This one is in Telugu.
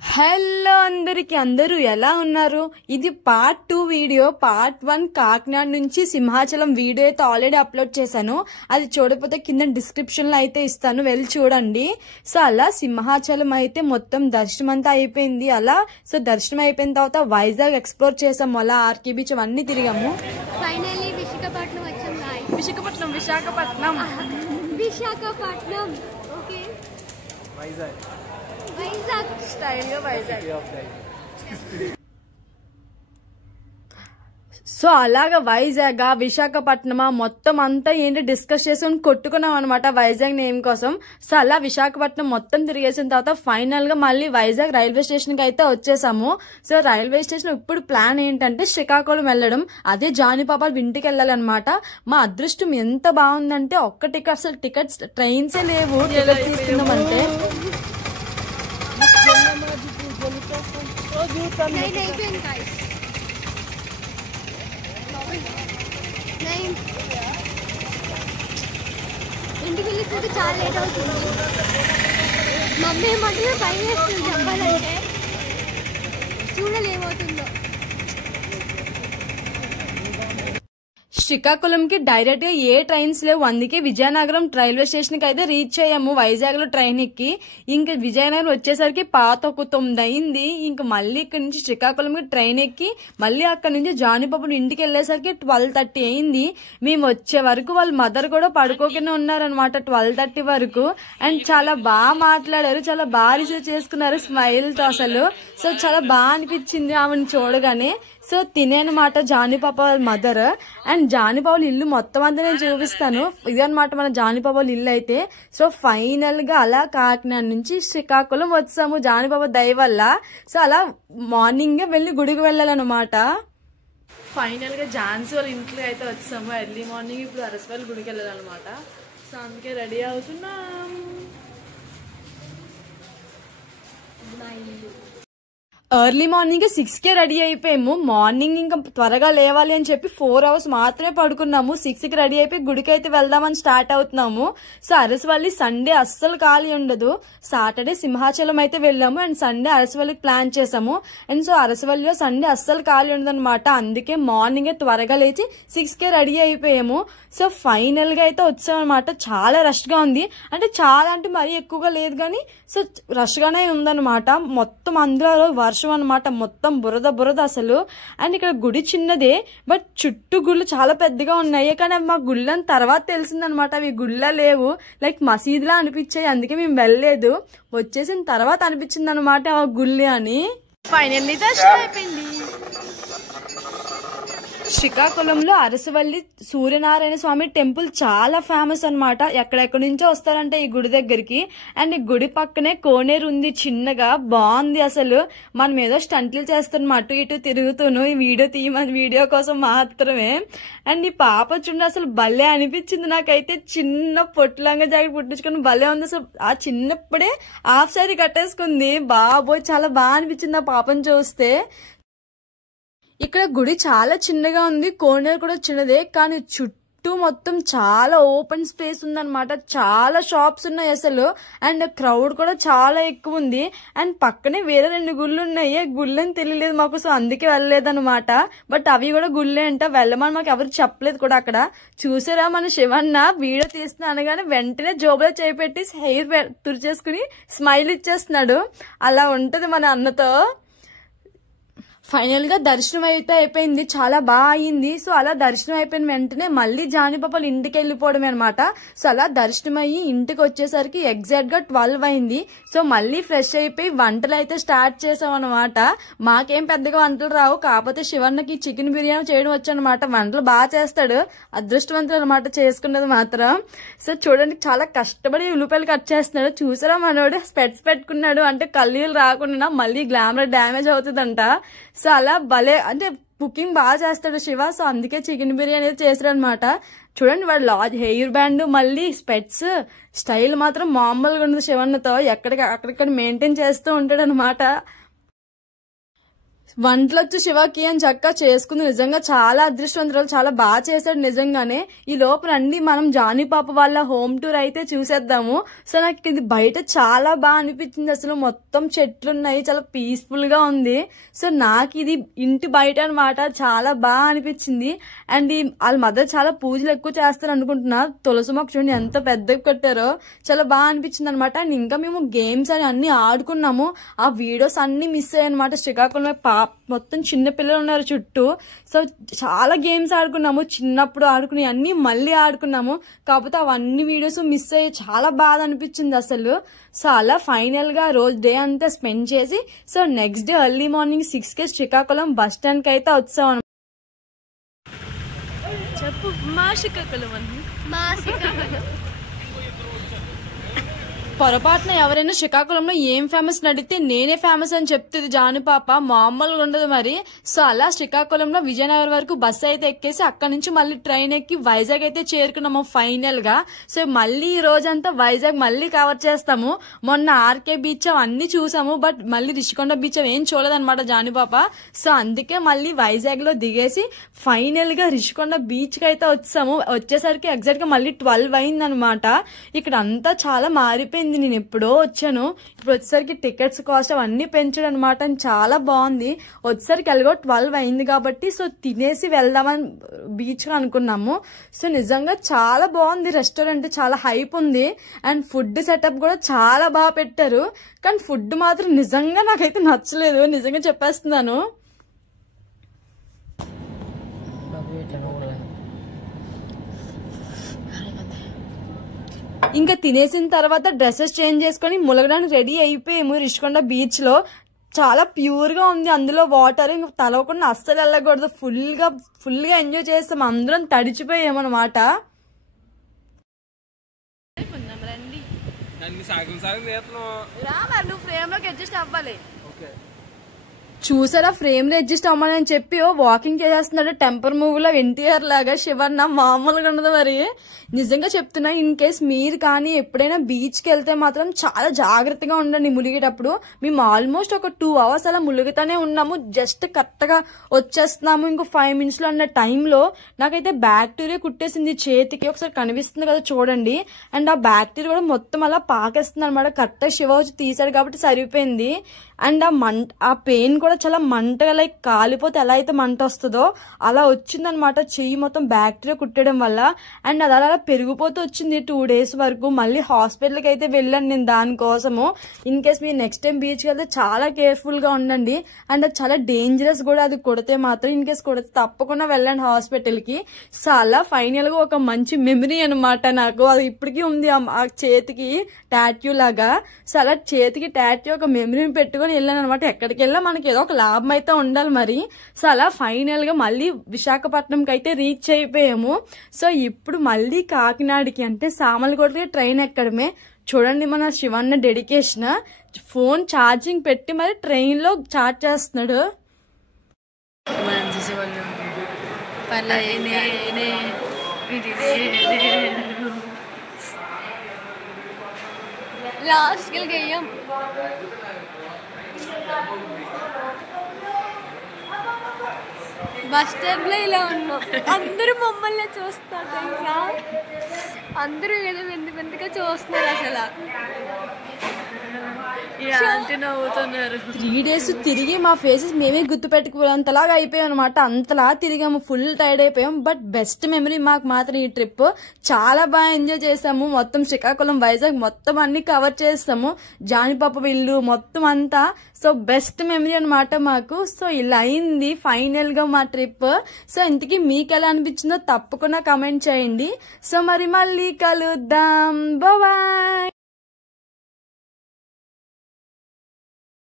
హలో అందరికి, అందరూ ఎలా ఉన్నారు? ఇది పార్ట్ 2 వీడియో. పార్ట్ 1 కాకినాడ నుంచి సింహాచలం వీడియో అయితే ఆల్రెడీ అప్లోడ్ చేశాను. అది చూడకపోతే కింద డిస్క్రిప్షన్ లో అయితే ఇస్తాను, వెళ్ళి చూడండి. సో అలా సింహాచలం అయితే మొత్తం దర్శనం అంతా అయిపోయింది. అలా సో దర్శనం అయిపోయిన తర్వాత వైజాగ్ ఎక్స్ప్లోర్ చేసాము. అలా ఆర్కే బీచ్ అవన్నీ తిరిగాము. ఫైనల్లీ విశాఖపట్నం వచ్చాం. Visakhapatnam okay, Vizag style Vizag. So అలాగా వైజాగ్ విశాఖపట్నమా మొత్తం అంతా ఏంటి డిస్కస్ చేసుకుని కొట్టుకున్నాం అనమాట వైజాగ్ నేమ్ కోసం. సో అలా విశాఖపట్నం మొత్తం తిరిగేసిన తర్వాత ఫైనల్ గా మళ్ళీ వైజాగ్ రైల్వే స్టేషన్ కి అయితే వచ్చేసాము. సో రైల్వే స్టేషన్ ఇప్పుడు ప్లాన్ ఏంటంటే శ్రీకాకుళం వెళ్ళడం, అదే జానిపాప ఇంటికి వెళ్ళాలన్నమాట. మా అదృష్టం ఎంత బాగుందంటే ఒక్క టికెట్, అసలు టికెట్స్ ట్రైన్సే లేవు. టికెట్ తీసుకుందామంటే ఇంటికి వెళ్ళి చాలా లేట్ అవుతుంది. మమ్మీ మాత్రమే భయం వేస్తుంది చెప్పాలంటే, చూడలేమవుతుందో. శ్రీకాకుళంకి డైరెక్ట్ గా ఏ ట్రైన్స్ లేవు, అందుకే విజయనగరం రైల్వే స్టేషన్ కి అయితే రీచ్ అయ్యాము వైజాగ్ లో ట్రైన్ ఎక్కి. ఇంకా విజయనగరం వచ్చేసరికి 9:09 అయింది. ఇంకా మళ్ళీ ఇక్కడ నుంచి శ్రీకాకుళంకి ట్రైన్ ఎక్కి మళ్ళీ అక్కడ నుంచి జానిపాపం ఇంటికి వెళ్ళేసరికి 12:30 అయింది. మేము వచ్చే వరకు వాళ్ళ మదర్ కూడా పడుకోకుండా ఉన్నారనమాట 12:30 వరకు. అండ్ చాలా బాగా మాట్లాడారు, చాలా బాగా రిసీవ్ చేసుకున్నారు స్మైల్ తో అసలు. సో చాలా బాగా అనిపించింది ఆమెను చూడగానే. సో తినేనమాట జానిపాప వాళ్ళ మదర్. అండ్ జానిపాపల ఇల్లు మొత్తం అంతా నేను చూపిస్తాను. ఇదనమాట మన జానిపాపల ఇల్లు అయితే. సో ఫైనల్ గా అలా కాకినాడ నుంచి శ్రీకాకుళం వచ్చాము జానిపాప దయ వల్ల. సో అలా మార్నింగ్ వెళ్ళి గుడికి వెళ్ళాలన్నమాట. ఫైనల్ గా ఝాన్సీ వాళ్ళ ఇంట్లో అయితే వచ్చాము ఎర్లీ మార్నింగ్. ఇప్పుడు అరసపల్లి గుడికి వెళ్ళాలన్నమాట. సో అందుకే రెడీ అవుతున్నాం. ఎర్లీ మార్నింగ్ 6కే రెడీ అయిపోయాము. మార్నింగ్ ఇంకా త్వరగా లేవాలి అని చెప్పి 4 hours మాత్రమే పడుకున్నాము. 6కి రెడీ అయిపోయి గుడికి అయితే వెళ్దామని స్టార్ట్ అవుతున్నాము. సో అరసవల్లి సండే అస్సలు ఖాళీ ఉండదు. సాటర్డే సింహాచలం అయితే వెళ్ళాము అండ్ సండే అరసవల్లికి ప్లాన్ చేసాము. అండ్ సో అరసవల్లిలో సండే అస్సలు ఖాళీ ఉండదు అనమాట. అందుకే మార్నింగ్ త్వరగా లేచి 6కే రెడీ అయిపోయాము. సో ఫైనల్ గా అయితే వచ్చామన్నమాట. చాలా రష్ గా ఉంది, అంటే చాలా అంటే మరీ ఎక్కువగా లేదు కానీ సో రష్ గానే ఉందన్నమాట. మొత్తం అందులో వర్షం అనమాట, మొత్తం బురద బురద అసలు. అండ్ ఇక్కడ గుడి చిన్నదే, బట్ చుట్టూ గుళ్ళు చాలా పెద్దగా ఉన్నాయి. కానీ మా గుళ్ళని తర్వాత తెలిసిందనమాట అవి గుళ్ళ లేవు, లైక్ మసీదులా అనిపించాయి. అందుకే మేము వెళ్ళలేదు, వచ్చేసిన తర్వాత అనిపించింది అనమాట ఆ గుళ్ళి అని. ఫైనల్లీ దర్శనం అయిపోయింది. శ్రీకాకుళంలో అరసవల్లి సూర్యనారాయణ స్వామి టెంపుల్ చాలా ఫేమస్ అనమాట. ఎక్కడెక్కడి నుంచో వస్తారంటే ఈ గుడి దగ్గరికి. అండ్ ఈ గుడి పక్కనే కోనేరు ఉంది, చిన్నగా బాగుంది అసలు. మనం ఏదో స్టంట్లు చేస్తున్నాం అటు ఇటు తిరుగుతూను, ఈ వీడియో తీయమని వీడియో కోసం మాత్రమే. అండ్ ఈ పాప చూడండి అసలు భలే అనిపించింది నాకైతే. చిన్న పొట్టులంగా జాకెట్ పుట్టించుకుని భలే ఉంది అసలు. ఆ చిన్నప్పుడే హాఫ్ సారీ కట్టేసుకుంది. బాబోయ్ చాలా బాగా అనిపించింది ఆ పాపను చూస్తే. ఇక్కడ గుడి చాలా చిన్నగా ఉంది, కోనేరు కూడా చిన్నదే, కానీ చుట్టూ మొత్తం చాలా ఓపెన్ స్పేస్ ఉందన్నమాట. చాలా షాప్స్ ఉన్నాయి అసలు. అండ్ క్రౌడ్ కూడా చాలా ఎక్కువ ఉంది. అండ్ పక్కనే వేరే 2 గుళ్ళు ఉన్నాయి. గుళ్ళని తెలియలేదు మాకు, సో అందుకే వెళ్ళలేదన్నమాట. బట్ అవి కూడా గుళ్ళే అంట, వెళ్ళమని మాకు ఎవరు చెప్పలేదు కూడా. అక్కడ చూసారా మన శివన్న వీడియో తీస్తున్నా అనగానే వెంటనే జోబులో చేపెట్టి హెయిర్ తుడిచేసుకుని స్మైల్ ఇచ్చేస్తున్నాడు. అలా ఉంటది మన అన్నతో. ఫైనల్ గా దర్శనం అయితే అయిపోయింది, చాలా బాగా అయింది. సో అలా దర్శనం అయిపోయిన వెంటనే మళ్ళీ జానిపాపలు ఇంటికి వెళ్ళిపోవడమే అనమాట. సో అలా దర్శనం అయ్యి ఇంటికి వచ్చేసరికి ఎగ్జాక్ట్ గా 12 అయింది. సో మళ్ళీ ఫ్రెష్ అయిపోయి వంటలు అయితే స్టార్ట్ చేసాం అనమాట. మాకేం పెద్దగా వంటలు రావు, కాకపోతే శివన్నకి చికెన్ బిర్యానీ చేయడం వచ్చు అనమాట. వంటలు బాగా చేస్తాడు, అదృష్టవంతులు అనమాట చేసుకున్నది మాత్రం. సో చూడండి చాలా కష్టపడి ఉల్లిపాయలు కట్ చేస్తున్నాడు. చూసారా మనోడు స్పెట్స్ పెట్టుకున్నాడు, అంటే కళ్ళీలు రాకుండా మళ్ళీ గ్లామర్ డ్యామేజ్ అవుతుందంట. సో అలా భలే అంటే కుకింగ్ బాగా చేస్తాడు శివ. సో అందుకే చికెన్ బిర్యానీ అయితే చేశాడు అనమాట. చూడండి వాడు హెయిర్ బ్యాండ్ మళ్ళీ స్పెట్స్ స్టైల్ మాత్రం మామూలుగా ఉండదు శివన్నతో. అక్కడిక్కడ మెయింటైన్ చేస్తూ ఉంటాడు అనమాట. వంటలు వచ్చి శివకి అని చక్కగా చేసుకుంది. నిజంగా చాలా అదృష్టవంతురాలు, చాలా బాగా చేశాడు నిజంగానే. ఈ లోపల అన్ని మనం జానీ పాప వాళ్ళ హోమ్ టూర్ అయితే చూసేద్దాము. సో నాకు ఇది బయట చాలా బాగా అనిపించింది. అసలు మొత్తం చెట్లు ఉన్నాయి, చాలా పీస్ఫుల్ గా ఉంది. సో నాకు ఇది ఇంటి బయట అనమాట, చాలా బాగా అనిపించింది. అండ్ వాళ్ళ మదర్ చాలా పూజలు ఎక్కువ చేస్తారు అనుకుంటున్నా. తులసి మొక్క చూడండి ఎంత పెద్దగా కట్టారో, చాలా బాగా అనిపించింది అనమాట. అండ్ ఇంకా మేము గేమ్స్ అని అన్ని ఆడుకున్నాము. ఆ వీడియోస్ అన్ని మిస్ అయ్యాయి అనమాట. శ్రీకాకుళంలో మొత్తం చిన్న పిల్లలు ఉన్నారు చుట్టూ. సో చాలా గేమ్స్ ఆడుకున్నాము, చిన్నప్పుడు ఆడుకుని అన్ని మళ్ళీ ఆడుకున్నాము. కాకపోతే అవన్నీ వీడియోస్ మిస్ అయ్యి చాలా బాధ అనిపించింది అసలు. సో అలా ఫైనల్ గా రోజు డే అంతా స్పెండ్ చేసి so next day early morning 6 కి శ్రీకాకుళం బస్ స్టాండ్ కి అయితే వచ్చాం. చెప్పు మా శ్రీకాకుళం పొరపాటున ఎవరైనా శ్రీకాకుళంలో ఏం ఫేమస్ అడిగితే నేనే ఫేమస్ అని చెప్తుంది జాను పాప, మామూలుగా ఉండదు మరి. సో అలా శ్రీకాకుళంలో విజయనగరం వరకు బస్సు అయితే ఎక్కేసి అక్కడి నుంచి మళ్ళీ ట్రైన్ ఎక్కి వైజాగ్ అయితే చేరుకున్నాము ఫైనల్ గా. సో మళ్ళీ ఈ రోజంతా వైజాగ్ మళ్ళీ కవర్ చేస్తాము. మొన్న ఆర్కే బీచ్ అవన్నీ చూసాము, బట్ మళ్ళీ రిషికొండ బీచ్ ఏం చూడదన్నమాట జాను పాప. సో అందుకే మళ్ళీ వైజాగ్ లో దిగేసి ఫైనల్ గా రిషికొండ బీచ్ కి అయితే వచ్చాము. వచ్చేసరికి ఎగ్జాక్ట్ గా మళ్ళీ 12 అయింది అనమాట. ఇక్కడ అంతా చాలా మారిపోయింది. నేను ఎప్పుడో వచ్చాను, ఇప్పుడు వచ్చేసరికి టికెట్స్ కాస్ట్ అవన్నీ పెంచాడు అనమాట. చాలా బాగుంది. వచ్చేసరికి ఎలాగో 12 అయింది కాబట్టి సో తినేసి వెళ్దామని బీచ్ అనుకున్నాము. సో నిజంగా చాలా బాగుంది రెస్టారెంట్, చాలా హైప్ ఉంది. అండ్ ఫుడ్ సెటప్ కూడా చాలా బాగా పెట్టారు. కానీ ఫుడ్ మాత్రం నిజంగా నాకైతే నచ్చలేదు, నిజంగా చెప్పేస్తున్నాను. ఇంకా తినేసిన తర్వాత డ్రెస్సెస్ చేంజ్ చేసుకుని ములగడానికి రెడీ అయిపోయాము. రిషికొండ బీచ్ లో చాలా ప్యూర్ గా ఉంది, అందులో వాటర్ ఇంకా తలవకుండా అస్సలు వెళ్ళకూడదు. ఫుల్ గా ఎంజాయ్ చేస్తాం, అందరం తడిచిపోయామన్నమాట. నువ్వు ఫ్రేమ్ లోకి అడ్జస్ట్ అవ్వాలి. చూసారా ఫ్రేమ్ లో అడ్జస్ట్ అవ్వమని చెప్పి వాకింగ్ చేసేస్తున్నాడు టెంపర్ మూవీలో ఎన్టీఆర్ లాగా. శివర్ణ మామూలుగా ఉండదు మరి. నిజంగా చెప్తున్నా, ఇన్ కేస్ మీరు కానీ ఎప్పుడైనా బీచ్ కి వెళ్తే మాత్రం చాలా జాగ్రత్తగా ఉండండి ములిగేటప్పుడు. మేము ఆల్మోస్ట్ ఒక 2 hours అలా ములుగుతానే ఉన్నాము. జస్ట్ కరెక్ట్ గా వచ్చేస్తున్నాము ఇంకో 5 minutes లో అన్న టైంలో నాకైతే బ్యాక్టీరియా కుట్టేసింది చేతికి. ఒకసారి కనిపిస్తుంది కదా చూడండి. అండ్ ఆ బ్యాక్టీరియా కూడా మొత్తం అలా పాకేస్తుంది అనమాట. కరెక్ట్ గా శివ వచ్చి తీసాడు కాబట్టి సరిపోయింది. అండ్ ఆ పెయిన్ కూడా చాలా మంటగా లైక్ కాలిపోతే ఎలా అయితే మంట వస్తుందో అలా వచ్చిందనమాట. చెయ్యి మొత్తం బ్యాక్టీరియా కుట్టడం వల్ల. అండ్ అది అలా పెరిగిపోతూ వచ్చింది 2 days వరకు. మళ్ళీ హాస్పిటల్కి అయితే వెళ్ళాను నేను దానికోసము. ఇన్ కేస్ మీరు నెక్స్ట్ టైం బీచ్కి వెళ్తే చాలా కేర్ఫుల్ గా ఉండండి. అండ్ అది చాలా డేంజరస్ కూడా, అది కొడితే మాత్రం. ఇన్ కేస్ కొడితే తప్పకుండా వెళ్ళండి హాస్పిటల్ కి. సో అలా ఫైనల్ గా ఒక మంచి మెమరీ అనమాట నాకు. అది ఇప్పటికీ ఉంది ఆ చేతికి టాట్యూ లాగా. సో అలా చేతికి టాట్యూ ఒక మెమరీని పెట్టుకుని వెళ్ళాను అనమాట. ఎక్కడికి వెళ్ళా మనకి ఏదో ఒక లాభం అయితే ఉండాలి మరి. సో అలా ఫైనల్ గా మళ్ళీ విశాఖపట్నంకి అయితే రీచ్ అయిపోయాము. సో ఇప్పుడు మళ్ళీ కాకినాడకి అంటే సామలకోటకి ట్రైన్ ఎక్కడమే. చూడండి మన శివన్న డెడికేషన్. ఫోన్ ఛార్జింగ్ పెట్టి మరి ట్రైన్ లో చార్జ్ చేస్తున్నాడు. లాస్ట్ గేయం బస్ స్టాండ్ లో ఇలా ఉన్నాం. అందరూ మమ్మల్ని చూస్తారు తెలుసా. అందరూ ఏదో ఎందుకు చూస్తున్నారు అసలు. 3 days తిరిగి మా ఫేసెస్ మేమే గుర్తుపెట్టుకోవాలంతలాగా అయిపోయాం అనమాట. అంతలా తిరిగాము, ఫుల్ టైర్డ్ అయిపోయాం. బట్ బెస్ట్ మెమరీ మాకు మాత్రం ఈ ట్రిప్. చాలా బాగా ఎంజాయ్ చేసాము. మొత్తం శ్రీకాకుళం వైజాగ్ మొత్తం అన్ని కవర్ చేస్తాము. జానిపాప ఇల్లు మొత్తం అంతా. సో బెస్ట్ మెమరీ అనమాట మాకు. సో ఇలా అయింది ఫైనల్ గా మా ట్రిప్. సో ఇంతకీ మీకు ఎలా అనిపించిందో తప్పకుండా కమెంట్ చేయండి. సో మరి మళ్ళీ కలుద్దాం. బాయ్.